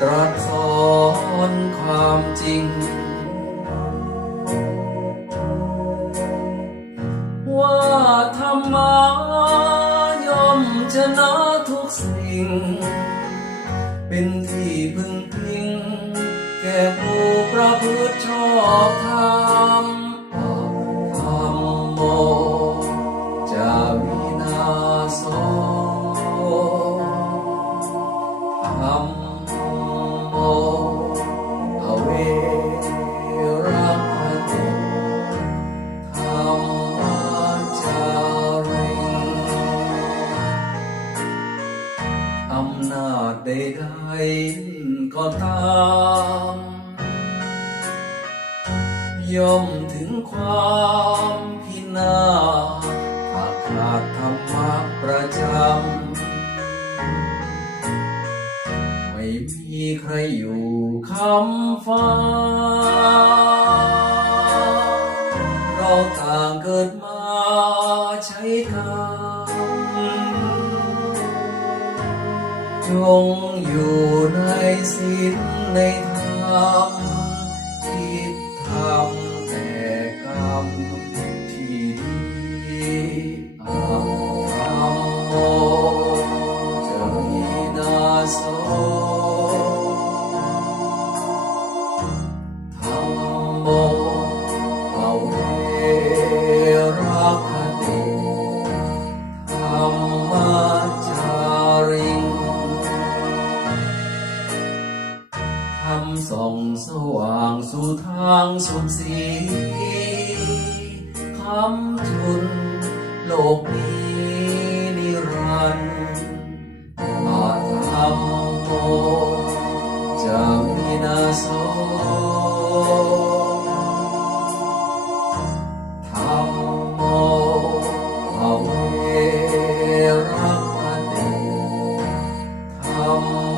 ตรัสสอนความจริง ว่าธรรมะยอมชนะทุกสิ่ง เป็นที่พึ่งพิง แก่ผู้ประพฤติชอบธรรมาจใดๆก็ตามย่อมถึงความพินาศถ้าขาดธรรมะประจำไม่มีใครอยู่คำฟ้า เราต่างเกิดมาใช้กร จงอยู่ในศีลในธรรมคิดทำ ส่องสว่างสู่ทางสุขสีคำทุนโลกนี้นิรันดร์ตาธรรมโตจะมีนาโสธรรมโมาเวรคติธร